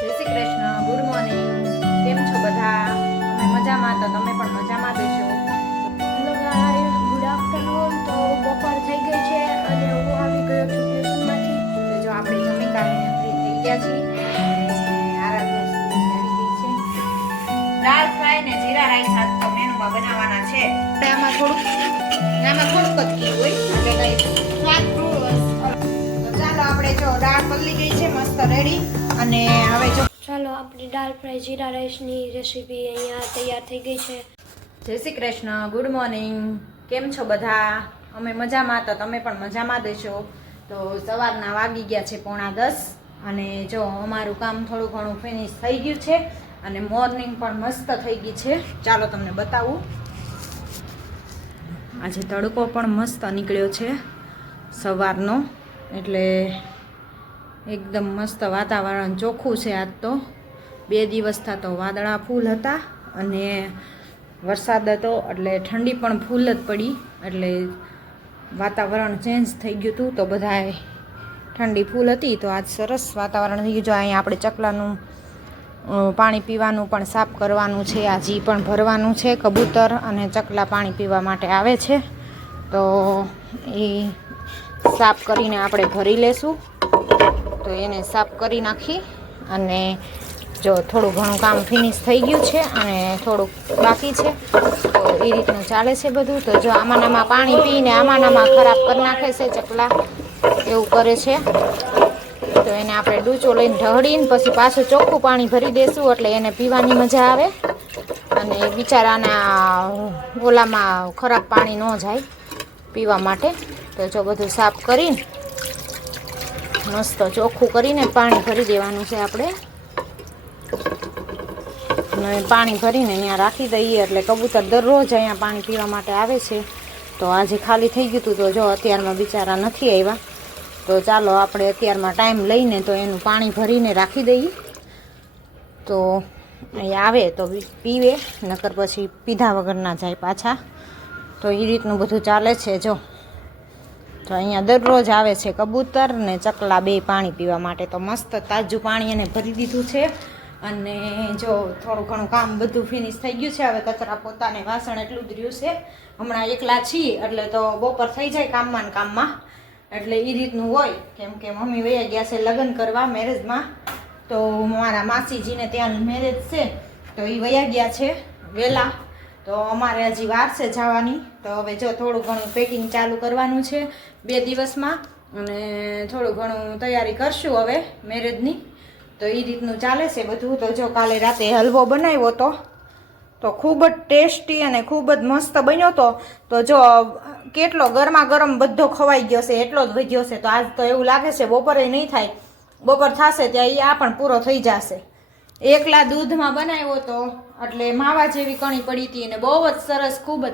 જય Shri Krishna, good morning. કેમ છો બધા? અમે મજામાં, તો તમે પણ મજામાં દેશો. Hello guys, good afternoon. તો બપોર થઈ ગઈ છે અને હું આવી ગયો છું ટ્યુશનમાંથી. તો જો આપણે જમી કાઢીને ફ્રી થઈ ગયા છીએ અને આરાધના સ્કૂલ આવી ગઈ છે. દાળ ફ્રાય ને જીરા રાઈસ આજ તો મેનુમાં બનાવવાના છે. આમાં થોડુંક જ ઘી હોય એટલે કઈ સ્વાદ થોડું. તો ચાલો આપણે જો દાળ પલળી ગઈ છે મસ્ત રેડી. અને હવે જો ચાલો આપણી દાળ ફ્રાય જીરા રાઈસની રેસીપી અહીંયા તૈયાર થઈ ગઈ છે. જય શ્રી કૃષ્ણ, ગુડ મોર્નિંગ. કેમ છો બધા? અમે મજામાં, તો તમે પણ મજામાં દેશો. તો સવારના વાગી ગયા છે 9:45 અને જો અમારું કામ થોડું ઘણું ફિનિશ થઈ ગયું છે અને મોર્નિંગ પણ મસ્ત થઈ ગઈ છે. ચાલો તમને બતાવું. આજે તડકો પણ મસ્ત નીકળ્યો છે સવારનો, એટલે એકદમ મસ્ત વાતાવરણ ચોખ્ખું છે. આજ તો 2 દિવસથી તો વાદળા ફૂલ હતા અને વરસાદ હતો એટલે ઠંડી પણ ફૂલ જ પડી, એટલે વાતાવરણ ચેન્જ થઈ ગયું હતું. તો બધાએ ઠંડી ફૂલ હતી, તો આજ સરસ વાતાવરણ થઈ ગયું. જો અહીંયા આપણે ચકલાનું પાણી પીવાનું પણ સાફ કરવાનું છે. આ જી પણ ભરવાનું છે. કબૂતર અને ચકલા પાણી પીવા માટે આવે છે, તો એ સાફ કરીને આપણે ભરી લેશું. તો એને સાફ કરી નાખી અને જો થોડું ઘણું કામ ફિનિશ થઈ ગયું છે અને થોડુંક બાકી છે, તો એ રીતનું ચાલે છે બધું. તો જો આમાં પાણી પીને આમાં ખરાબ કરી નાખે છે ચકલા, એવું કરે છે. તો એને આપણે ડૂચો લઈને ઢળીને પછી પાછું ચોખ્ખું પાણી ભરી દઈશું, એટલે એને પીવાની મજા આવે અને બિચારાના ઓલામાં ખરાબ પાણી ન જાય પીવા માટે. તો જો બધું સાફ કરીને મસ્ત ચોખ્ખું કરીને પાણી ભરી દેવાનું છે આપણે. અને પાણી ભરીને અહીંયા રાખી દઈએ એટલે કબૂતર દરરોજ અહીંયા પાણી પીવા માટે આવે છે. તો આજે ખાલી થઈ ગયું હતું, તો જો અત્યારમાં બિચારા નથી આવ્યા. તો ચાલો આપણે અત્યારમાં ટાઈમ લઈને તો એનું પાણી ભરીને રાખી દઈએ, તો અહીંયા આવે તો પીવે, નકર પછી પીધા વગર ના જાય પાછા. તો એ રીતનું બધું ચાલે છે. જો તો અહીંયા દરરોજ આવે છે કબૂતર ને ચકલા બે પાણી પીવા માટે. તો મસ્ત તાજું પાણી એને ભરી દીધું છે અને જો થોડું ઘણું કામ બધું ફિનિશ થઈ ગયું છે. હવે કચરા પોતાને વાસણ એટલું જ રહ્યું છે. હમણાં એકલા છીએ એટલે તો બપોર થઈ જાય કામમાં ને કામમાં, એટલે એ રીતનું હોય. કેમ કે મમ્મી વયા ગયા છે લગ્ન કરવા મેરેજમાં, તો મારા માસીજીને ત્યાં મેરેજ છે, તો એ વયા ગયા છે વહેલા. તો અમારે હજી વાર છે જવાની. તો હવે જો થોડું ઘણું પેકિંગ ચાલુ કરવાનું છે 2 દિવસમાં અને થોડું ઘણું તૈયારી કરશું હવે મેરેજની. તો એ રીતનું ચાલે છે બધું. તો જો કાલે રાતે હલવો બનાવ્યો તો ખૂબ જ ટેસ્ટી અને ખૂબ જ મસ્ત બન્યો હતો. તો જો કેટલો ગરમા ગરમ બધો ખવાઈ ગયો છે, એટલો જ વધ્યો છે. તો આજ તો એવું લાગે છે બપોરે નહીં થાય, બપોર થશે ત્યાં આ પણ પૂરો થઈ જશે. એકલા દૂધમાં બનાવ્યો હતો એટલે માવા જેવી કણી પડી હતી અને બહુ જ સરસ ખૂબ જ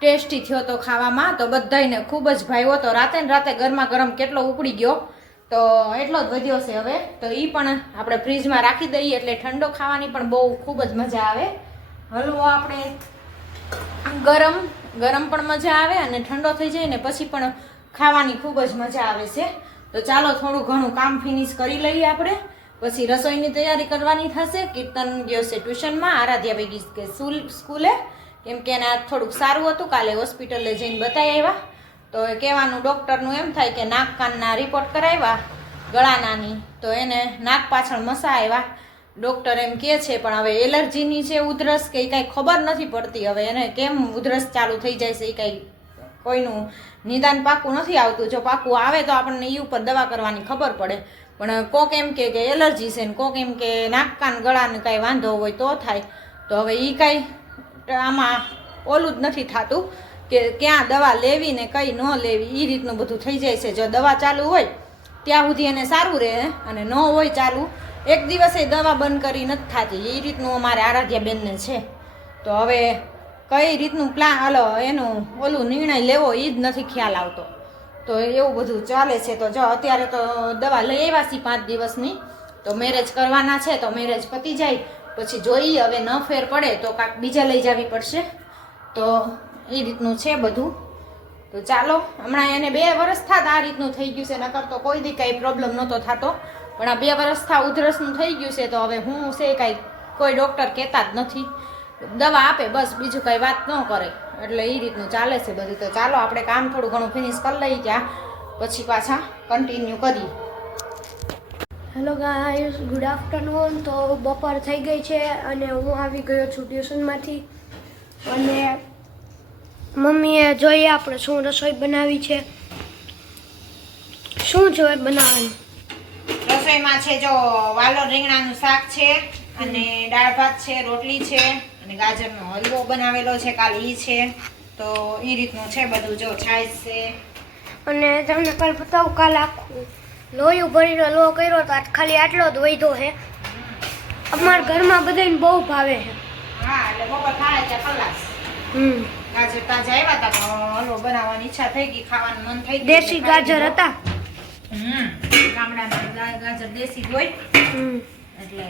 ટેસ્ટી થયો હતો ખાવામાં. તો બધાને ખૂબ જ ભાવ્યો હતો. રાતે ને રાતે ગરમા ગરમ કેટલો ઉપડી ગયો, તો એટલો જ વધ્યો છે હવે. તો એ પણ આપણે ફ્રીજમાં રાખી દઈએ એટલે ઠંડો ખાવાની પણ બહુ ખૂબ જ મજા આવે. હલવો આપણે ગરમ પણ મજા આવે અને ઠંડો થઈ જાય ને પછી પણ ખાવાની ખૂબ જ મજા આવે છે. તો ચાલો થોડું ઘણું કામ ફિનિશ કરી લઈએ આપણે, પછી રસોઈની તૈયારી કરવાની થશે. કીર્તન ગયો છે ટ્યુશનમાં, આરાધ્યા ભેગી કે સ્કૂલે, કેમ કે એને થોડુંક સારું હતું. કાલે હોસ્પિટલે જઈને બતાવી આવ્યા. તો કહેવાનું ડૉક્ટરનું એમ થાય કે નાક કાનના રિપોર્ટ કરાવ્યા ગળાનાની, તો એને નાક પાછળ મસા આવ્યા. ડૉક્ટર એમ કહે છે પણ હવે એલર્જીની છે ઉધરસ કે એ કાંઈ ખબર નથી પડતી. હવે એને કેમ ઉધરસ ચાલુ થઈ જાય છે એ કાંઈ કોઈનું નિદાન પાકું નથી આવતું. જો પાકું આવે તો આપણને એ ઉપર દવા કરવાની ખબર પડે. પણ કોક એમ કે એલર્જી છે ને કોક એમ કે નાક કાન ગળાને કાંઈ વાંધો હોય તો થાય. તો હવે એ કાંઈ આમાં ઓલું જ નથી થતું કે ક્યાં દવા લેવી ને કઈ ન લેવી, એ રીતનું બધું થઈ જાય છે. જો દવા ચાલુ હોય ત્યાં સુધી એને સારું રહે અને ન હોય ચાલુ, એક દિવસે દવા બંધ કરી નથી થતી. એ રીતનું અમારે આરાધ્યાબેનને છે. તો હવે કઈ રીતનું એનું ઓલું નિર્ણય લેવો એ જ નથી ખ્યાલ આવતો. તો એવું બધું ચાલે છે. તો જો અત્યારે તો દવા લઈ આવ્યા છીએ 5 દિવસની. તો મેરેજ કરવાના છે, તો મેરેજ પતી જાય પછી જોઈએ. હવે ન ફેર પડે તો કાંઈક બીજા લઈ જવી પડશે. તો એ રીતનું છે બધું. તો ચાલો, હમણાં એને 2 વર્ષ થાત આ રીતનું થઈ ગયું છે, નકર તો કોઈ દી કાંઈ પ્રોબ્લેમ નહોતો થતો. પણ આ 2 વર્ષથી ઉધરસનું થઈ ગયું છે તો હવે હું છે કાંઈ કોઈ ડૉક્ટર કહેતા જ નથી, દવા આપે બસ, બીજું કાંઈ વાત ન કરે. એટલે એ રીતનું ચાલે છે બધું. તો ચાલો આપણે કામ થોડું ઘણું ફિનિશ કરી લઈએ, ત્યાં પછી પાછા કન્ટિન્યુ કરીએ. Hello guys, good afternoon. તો બપોર થઈ ગઈ છે અને હું આવી ગયો છું ટ્યુશનમાંથી. અને મમ્મીએ જોઈએ આપણે શું રસોઈ બનાવી છે. શું જોઈએ બનાવવાનું? રસોઈમાં છે જો વાલોર રીંગણાનું શાક છે અને દાળ ભાત છે, રોટલી છે અને ગાજરનો હલવો બનાવેલો છે, કાલે ઈ છે. તો એ રીતનું છે બધું. જો છાશ છે. અને તમને કાલ બતાવું, કાલ આખું લોયું ભરીને લો કર્યો તો આજ ખાલી આટલો જ વૈધો છે. અમારા ઘરમાં બધાને બહુ ભાવે છે. હા, એટલે બપોર ખાય ત્યાં ખલાસ. ગાજર તાજા આવ્યા હતા તો હલવો બનાવવાની ઈચ્છા થઈ ગઈ, ખાવાનું મન થઈ ગયું. દેશી ગાજર હતા. ગામડાના ગાજર દેશી હોય એટલે.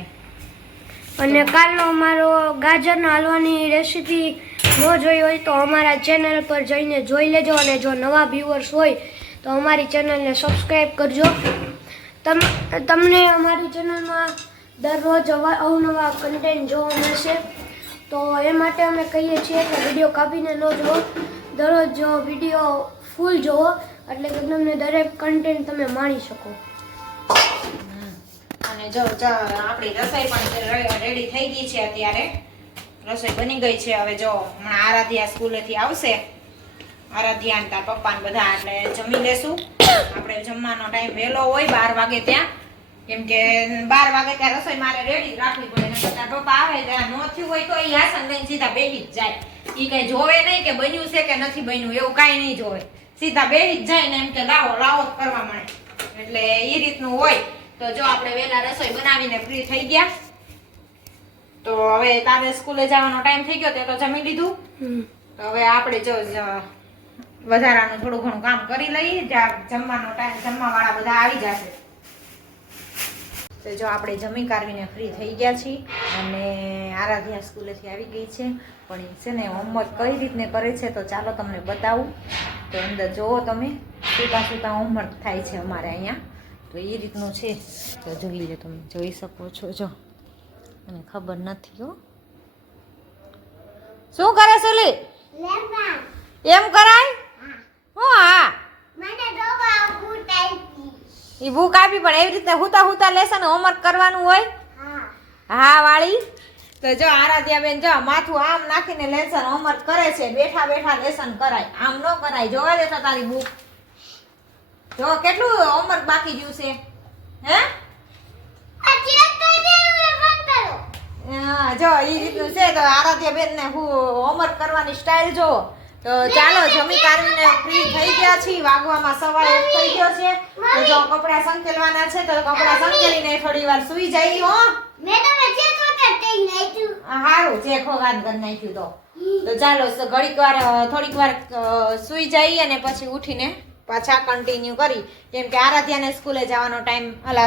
અને કાલનો અમારો ગાજરના હલવાની રેસીપી ન જોઈ હોય તો અમારા ચેનલ પર જઈને જોઈ લેજો. અને જો નવા વ્યુઅર્સ હોય તો અમારી ચેનલને સબસ્ક્રાઈબ કરજો. તમને અમારી ચેનલમાં દરરોજ અવનવા કન્ટેન્ટ જોવા મળશે. તો એ માટે અમે કહીએ છીએ કે વિડીયો કાપીને ન જુઓ, દરરોજ જો વિડીયો ફૂલ જુઓ, એટલે કે તમને દરેક કન્ટેન્ટ તમે માણી શકો. અને જો આપણી રસોઈ પણ રેડી થઈ ગઈ છે. અત્યારે રસોઈ બની ગઈ છે. હવે જો હમણાં આરાધ્યા સ્કૂલેથી આવશે, આરાધ્યા ને તાર પપ્પા ને બધા, એટલે જમી લેશું. આપણે જમવાનો ટાઈમ વહેલો હોય 12 વાગે ત્યાં, કેમ કે 12 વાગે ત્યાં રસોઈ મારે રેડી રાખવી પડે. ને તાર પપ્પા આવે ત્યાં ન થયું હોય તો એ હાસન લઈને સીધા બેસી જ જાય. એ કઈ જોવે નહીં કે બન્યું છે કે નથી બન્યું, એવું કાંઈ નહીં જોવે, સીધા બેસી જ જાય ને એમ કે લાવો લાવો કરવા મળે. એટલે એ રીતનું હોય. તો જો આપણે વહેલા રસોઈ બનાવીને ફ્રી થઈ ગયા. તો હવે તારે સ્કૂલે જવાનો ટાઈમ થઈ ગયો, તે તો જમી લીધું. તો હવે આપણે જો વધારાનું થોડું ઘણું કામ કરી લઈએ. જમવાનો ટાઈમ, જમવા વાળા બધા આવી જશે. તો જો આપણે જમી કાઢવીને ફ્રી થઈ ગયા છીએ. અને આરાધ્યા સ્કૂલેથી આવી ગઈ છે, પણ એ છે ને હોમવર્ક કઈ રીતને કરે છે તો ચાલો તમને બતાવું. તો અંદર જુઓ તમે, સુતા હોમવર્ક થાય છે અમારે અહીંયા. તો એ રીતનું છે. તો જોઈ લો, તમે જોઈ શકો છો. જો મને ખબર નથી હો શું કરે છે લી? એમ કરાય? હા, એ બુક આપી, પણ એવી રીતે હુતા લેસન હોમવર્ક કરવાનું હોય. હા વાળી. તો જો આરાધ્યા બેન જો માથું આમ નાખીને લેસન હોમવર્ક કરે છે. બેઠા બેઠા લેસન કરાય, આમ ન કરાય. જોવા દે તો તારી બુક જો કેટલું હોમવર્ક બાકી ગયું છે. હે જો એ રીતનું છે. તો આરાધ્યા બેન ને હું હોમવર્ક કરવાની સ્ટાઇલ જો. તો ચાલો જમી કાઢીને ફ્રી થઈ ગયા છીએ. વાગવામાં 1:15 થઈ ગયો છે. તો જો કપડા સંકેલવાના છે, તો કપડા સંકેલીને થોડી વાર સુઈ જઈ. હો હારું જે ખોગાન કરી નાખ્યું. તો ચાલો થોડીક વાર સુઈ જઈ અને પછી ઉઠીને પાછા કન્ટિન્યુ કરી. કેમ કે આરાધ્યાને સ્કૂલે જવાનો ટાઈમ,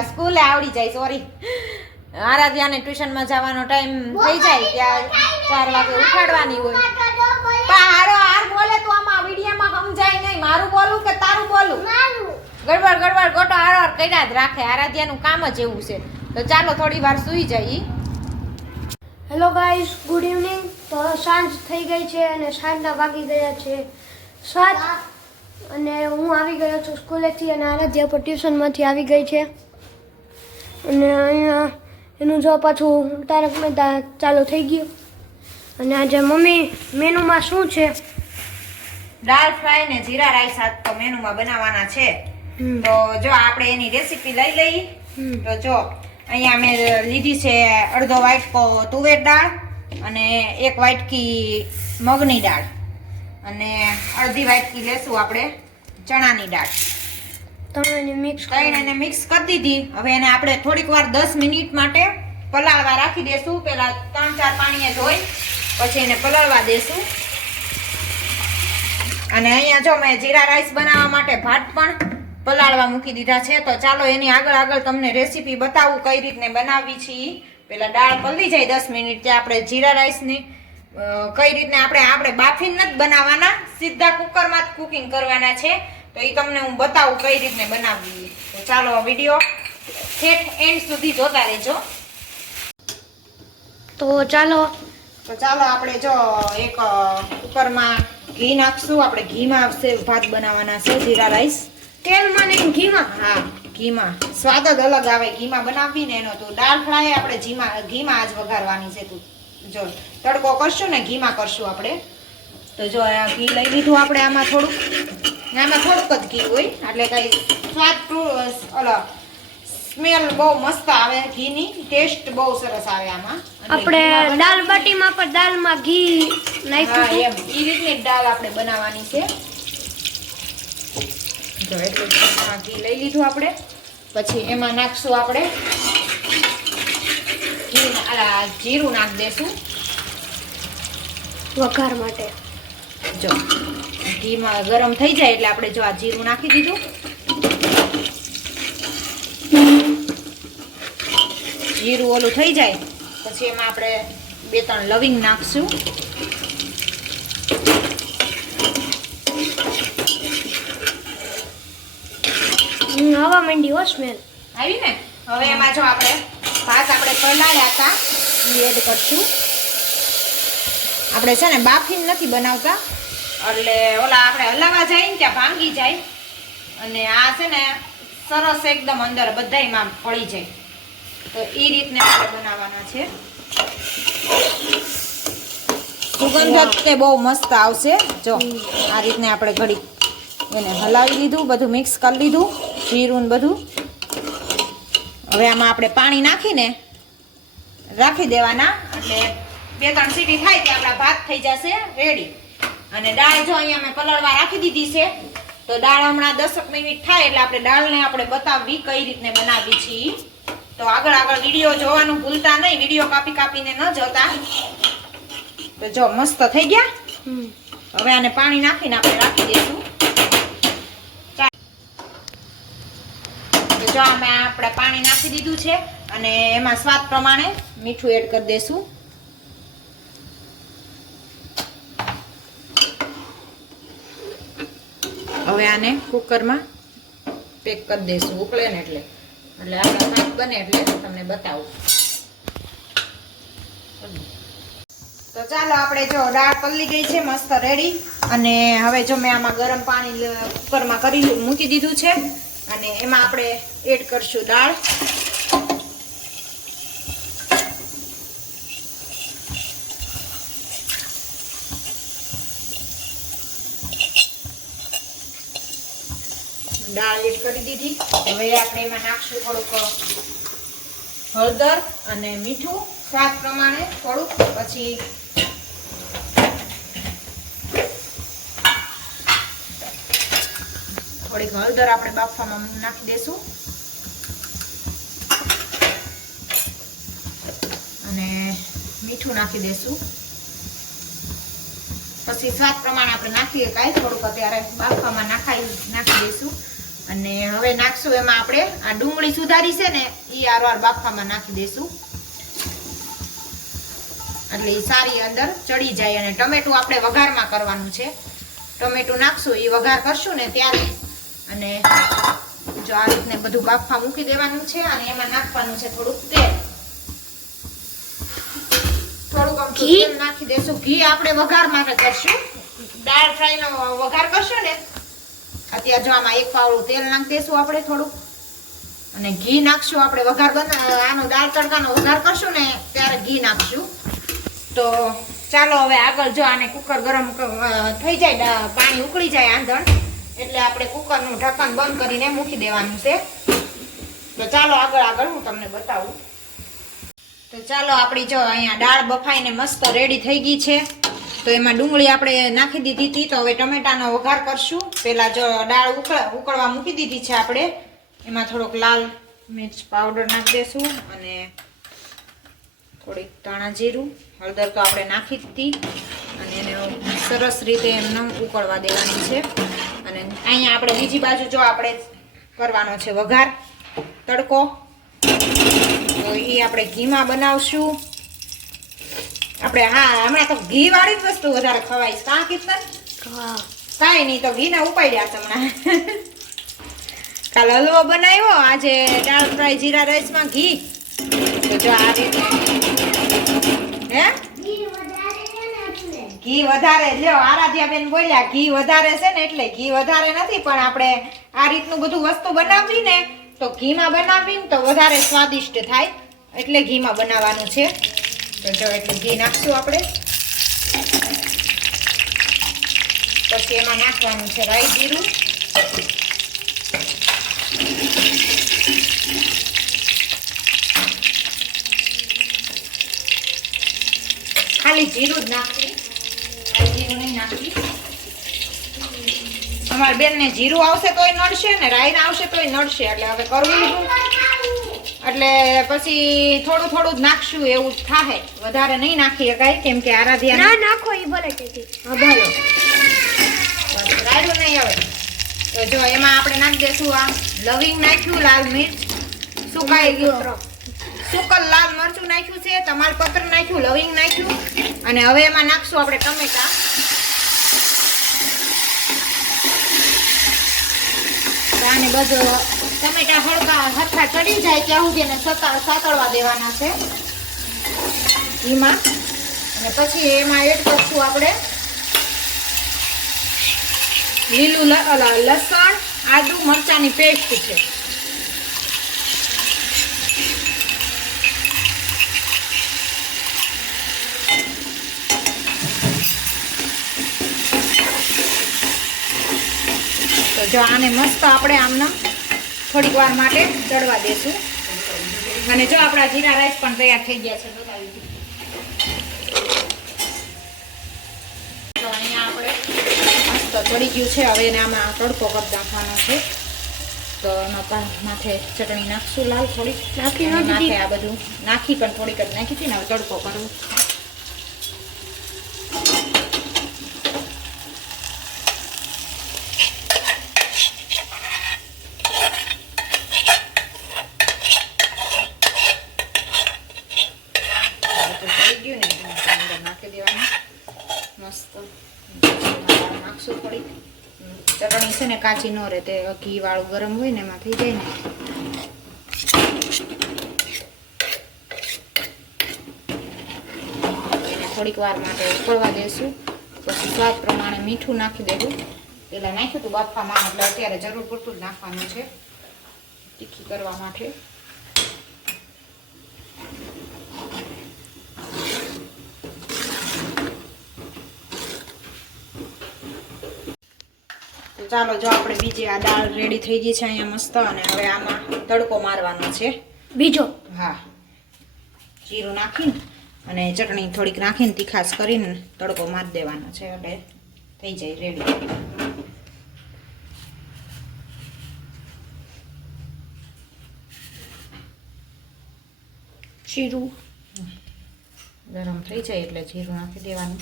સ્કૂલે આવડી જાય, સોરી, આરાધ્યાને ટ્યુશનમાં જવાનો ટાઈમ થઈ જાય, ત્યાં 4 વાગે ઉઠાડવાની હોય. પણ હાર બોલે તો આમાં વિડીયોમાં સમજાય નહીં. મારું બોલું કે તારું બોલું? ગડબડ ગોટો હાર કર્યા જ રાખે. આરાધ્યાનું કામ જ એવું છે. તો ચાલો થોડી વાર સુઈ જઈએ. Hello guys, good evening. તો સાંજ થઈ ગઈ છે અને સાંજના વાગી ગયા છે 7. અને હું આવી ગયો છું સ્કૂલેથી અને આરાધ્યા પર ટ્યુશનમાંથી આવી ગઈ છે. અને અહીંયા એનું જો પાછું તારક મહેતા ચાલુ થઈ ગયું. અને આજે મમ્મી મેનુમાં શું છે? દાળ ફ્રાય ને જીરા રાઈસ આજ તો મેનુમાં બનાવવાના છે. તો જો આપણે એની રેસીપી લઈ લઈએ. તો જો અહીંયા મેં લીધી છે અડધો વાટકો તુવેર દાળ અને 1 વાટકી મગની દાળ અને અડધી વાટકી લેશું આપણે ચણાની દાળ. ત્રણેયને મિક્સ કરી દીધી. હવે એને આપણે થોડીક વાર 10 મિનિટ માટે પલાળવા રાખી દેશું. પહેલા 3-4 પાણીએ ધોઈ પછી એને પલાળવા દેશું. અને અહીંયા જો મેં જીરા રાઈસ બનાવવા માટે ભાત પણ પલાળવા મૂકી દીધા છે. તો ચાલો એની આગળ તમને રેસીપી બતાવું કઈ રીતને બનાવવી છે. પેલા દાળ પલળી જાય 10 મિનિટ ત્યાં આપણે જીરા રાઈસની કઈ રીતને આપણે બાફીને નથી બનાવવાના, સીધા કુકરમાં જ કુકિંગ કરવાના છે. તો એ તમને હું બતાવું કઈ રીતને બનાવવી. તો ચાલો વિડીયો ઠેઠ એન્ડ સુધી જોતા રહેજો. તો ચાલો આપણે જો એક કુકરમાં ઘી નાખશું. આપણે ઘીમાં આવશે ભાત બનાવવાના છે, જીરા રાઈસ. તેલમાં નહીં ઘીમાં. હા, ઘીમાં સ્વાદ જ અલગ આવે ઘીમાં બનાવવી ને એનો. તો દાળ ફ્રાય આપણે ઘીમાં જ વઘારવાની છે. તું જો તડકો કરશું ને ઘીમાં કરશું આપણે. તો જો આ ઘી લઈ લીધું આપણે. આમાં થોડુંક જ ઘી હોય એટલે કઈ સ્વાદ સ્મેલ બહુ મસ્ત આવે. ઘીની ટેસ્ટ બહુ સરસ આવે આમાં. આપણે દાળ બાટીમાં પણ દાળમાં ઘી નાખ્યું એમ એ રીતની દાળ આપણે બનાવવાની છે. જો એટલું ઘી લઈ લીધું આપણે. પછી એમાં નાખશું આપણે જીરું નાખ દેશું વઘાર માટે. જો ઘીમાં ગરમ થઈ જાય એટલે આપણે જો આ જીરું નાખી દીધું. જીરું ઓલું થઈ જાય પછી એમાં આપણે 2-3 લવિંગ નાખશું. હવા માંડી હો સ્મેલ આવી ને. હવે એમાં જો આપણે ભાત આપણે પલાળ્યા હતા એ એડ કરશું. આપણે છે ને બાફીને નથી બનાવતા એટલે ઓલા આપણે હલાવા જાય ને ત્યાં ભાંગી જાય. અને આ છે ને સરસ એકદમ અંદર બધાયમાં પડી જાય. તો એ રીતને આપણે બનાવવાના છે. સુગંધ તે બહુ મસ્ત આવશે. જો આ રીતને આપણે ઘડી એને હલાવી લીધું, બધું મિક્સ કરી લીધું, જીરું ને બધું. હવે આમાં આપણે પાણી નાખીને રાખી દેવાના. એટલે 2-3 સીટી થાય ત્યાં આપણા ભાત થઈ જશે રેડી. અને દાળ જો અહીંયા મેં પલળવા રાખી દીધી છે. તો દાળ હમણાં 10 મિનિટ થાય એટલે આપણે દાળને આપણે બતાવવી કઈ રીતને બનાવી છીએ. તો આગળ વિડીયો જોવાનું ભૂલતા નહીં. વિડીયો કાપીને ન જોતા. તો જો મસ્ત થઈ ગયા. હવે આને પાણી નાખીને આપણે રાખી દઈશું. જો આમાં આપણે પાણી નાખી દીધું છે અને એમાં સ્વાદ પ્રમાણે મીઠું એડ કરી દઈશું. હવે આને કુકરમાં પેક કરી દઈશું. ઉકળે ને એટલે આપણા ભાત બને એટલે તમને બતાવું. તો ચાલો આપણે જો દાળ પલળી ગઈ છે મસ્ત રેડી. અને હવે જો મેં આમાં ગરમ પાણી કુકરમાં મૂકી દીધું છે. અને એમાં આપણે એડ કરશું દાળ. દાળ એડ કરી દીધી. હવે આપણે એમાં નાખશું થોડુંક હળદર અને મીઠું સ્વાદ પ્રમાણે થોડુંક. પછી થોડીક હળદર આપણે બાફવામાં નાખી દેશું. અને મીઠું નાખી દેશું. પછી સ્વાદ પ્રમાણે આપણે નાખીએ કાંઈ થોડુંક અત્યારે બાફવામાં નાખી દઈશું. અને હવે નાખશું એમાં આપણે આ ડુંગળી સુધારી છે ને એ આરવાર બાફવામાં નાખી દઈશું. એટલે એ સારી અંદર ચડી જાય. અને ટમેટું આપણે વઘારમાં કરવાનું છે. ટમેટું નાખશું એ વઘાર કરશું ને ત્યારે. અને જો આ રીતને બધું બાફવા મૂકી દેવાનું છે. અને એમાં નાખવાનું છે થોડુંક તેલ. થોડુંક તેલ નાખી દેશું. ઘી આપણે વઘાર માટે કરશું. દાળ ફ્રાય નો વઘાર કરશું ને અત્યારે જો આમાં 1 પાવડું તેલ નાખી દેશું આપણે થોડુંક. અને ઘી નાખશું આપણે વઘાર આનો દાળ તડકાનો વઘાર કરશું ને ત્યારે ઘી નાખશું. તો ચાલો હવે આગળ જો આને કુકર ગરમ થઈ જાય, પાણી ઉકળી જાય આંધણ એટલે આપણે કુકરનું ઢક્કન બંધ કરીને મૂકી દેવાનું છે. તો ચાલો આગળ હું તમને બતાવું. તો ચાલો આપણી જો અહીંયા દાળ બફાઈને મસ્ત રેડી થઈ ગઈ છે. તો એમાં ડુંગળી આપણે નાખી દીધી હતી. તો હવે ટમેટાનો વઘાર કરશું. પહેલાં જો દાળ ઉકળવા મૂકી દીધી છે આપણે. એમાં થોડોક લાલ મિર્ચ પાવડર નાખી દઈશું. અને થોડીક ધાણા જીરું, હળદર તો આપણે નાખી દીધી. અને એને સરસ રીતે એમને ઉકળવા દેવાની છે. અને અહીંયા આપણે બીજી બાજુ જો આપણે કરવાનો છે વઘાર તડકો. તો એ આપણે ઘીમાં બનાવશું. આપણે હમણાં તો ઘી વાળી જ વસ્તુ વધારે ખવાય. કાં કીર્તન? કાંઈ નહીં, તો ઘીને ઉપાડ્યા છે હમણાં. કાલ હલવો બનાવ્યો, આજે દાળ ફ્રાય જીરા રાઈસમાં ઘી. તો જો આ રીતે હે ઘી વધારે લ્યો. આરાધ્યાબેન બોલ્યા ઘી વધારે છે ને એટલે. ઘી વધારે નથી, પણ આપણે આ રીતનું બધું વસ્તુ બનાવવી ને તો ઘીમાં બનાવવી ને તો વધારે સ્વાદિષ્ટ થાય, એટલે ઘીમાં બનાવવાનું છે. તો જો એટલું ઘી નાખશું આપણે. પછી એમાં નાખવાનું છે રાઈ જીરું. ખાલી જીરું જ નાખવી, જીરું નહીં નાખવી. અમારી બેન ને જીરું આવશે તોય નડશે ને રાઈ આવશે તોય નડશે, એટલે હવે કરવું શું? એટલે પછી થોડું થોડું જ નાખશું એવું જ થાય, વધારે નહીં નાખી શકાય, કેમ કે આરાધ્યા ના નાખો એ ભલે કે હા ભલો રાયડું નહીં આવે. તો જો એમાં આપણે નાખી દઈશું આ લવિંગ નાખ્યું, લાલ મિર્ચ, સુકાઈ ગયું સુકલ લાલ મરચું નાખ્યું છે, તમાલપત્ર નાખ્યું, લવિંગ નાખ્યું, અને હવે એમાં નાખશું આપણે ટમેટા. આને બધું ટમેટા હળવા હરખા ચડી જાય ત્યાં સુધી એને સાતળવા દેવાના છે ઘીમાં. અને પછી એમાં એડ કરશું આપણે લીલું લસણ, આદુ, મરચાંની પેસ્ટ છે. તો જો આને મસ્ત આપણે આમના થોડીક વાર માટે ચડવા દેશું. અને જો આપણા જીરા રાઈસ પણ તૈયાર થઈ ગયા છે, બતાવી દીધું. તો અહીંયા આપણે મસ્ત ચડી ગયું છે. હવે એને આમાં તડકો કરી નાખવાનો છે. તો એમાં માથે ચટણી નાખશું લાલ થોડીક નાખી, માથે આ બધું નાખી પણ થોડીક જ નાખી હતી ને. હવે તડકો કરવું. નાખી દેવાનું મસ્ત. નાખશું થોડીક ચટણી છે ને કાચી ન રહે, તે ઘી વાળું ગરમ હોય ને એમાં થઈ જાય ને. થોડીક વાર માટે ઉકળવા દેશું. પછી સ્વાદ પ્રમાણે મીઠું નાખી દેવું. પેલા નાખ્યું હતું બાફામાં, એટલે અત્યારે જરૂર પૂરતું જ નાખવાનું છે તીખી કરવા માટે. ચાલો જો આપણે બીજી આ દાળ રેડી થઈ ગઈ છે અહીંયા મસ્ત. અને હવે આમાં તડકો મારવાનો છે બીજો. હા, જીરું નાખીને અને ચટણી થોડીક નાખીને તીખાસ કરીને તડકો મારી દેવાનો છે, એટલે થઈ જાય રેડી. જીરું ગરમ થઈ જાય એટલે જીરું નાખી દેવાનું.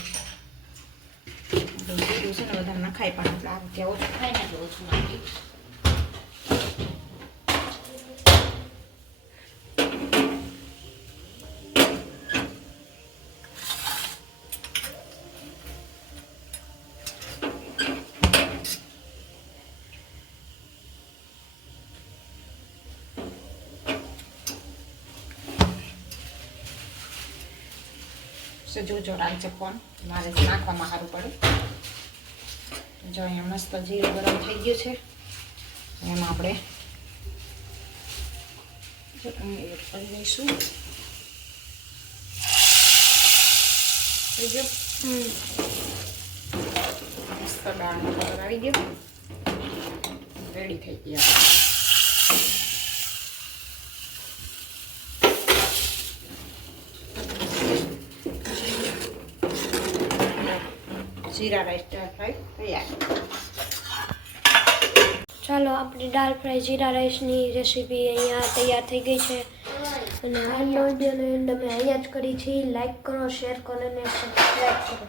જીરું છે ને વધારે નખાય, પણ એટલે આ રીતે ઓછું થાય ને એટલે ઓછું નાખી. જોજો રાખજો ફોન, મારે નાખવામાં સારું પડે. જો અહીંયા મસ્ત જીરું ગરમ થઈ ગયું છે. એમાં આપણે ચટણી એડ કરી દઈશું. મસ્ત દાળનો કલર આવી ગયો, રેડી થઈ ગયા. જીરા રાઈસ ફ્રાય તૈયાર. ચાલો આપણી દાળ ફ્રાય જીરા રાઈસની રેસીપી અહીંયા તૈયાર થઈ ગઈ છે. અને આજનો વિડીયોનો એન્ડ અમે અહીંયા જ કરી છીએ. લાઈક કરો, શેર કરો અને સબસ્ક્રાઈબ કરો.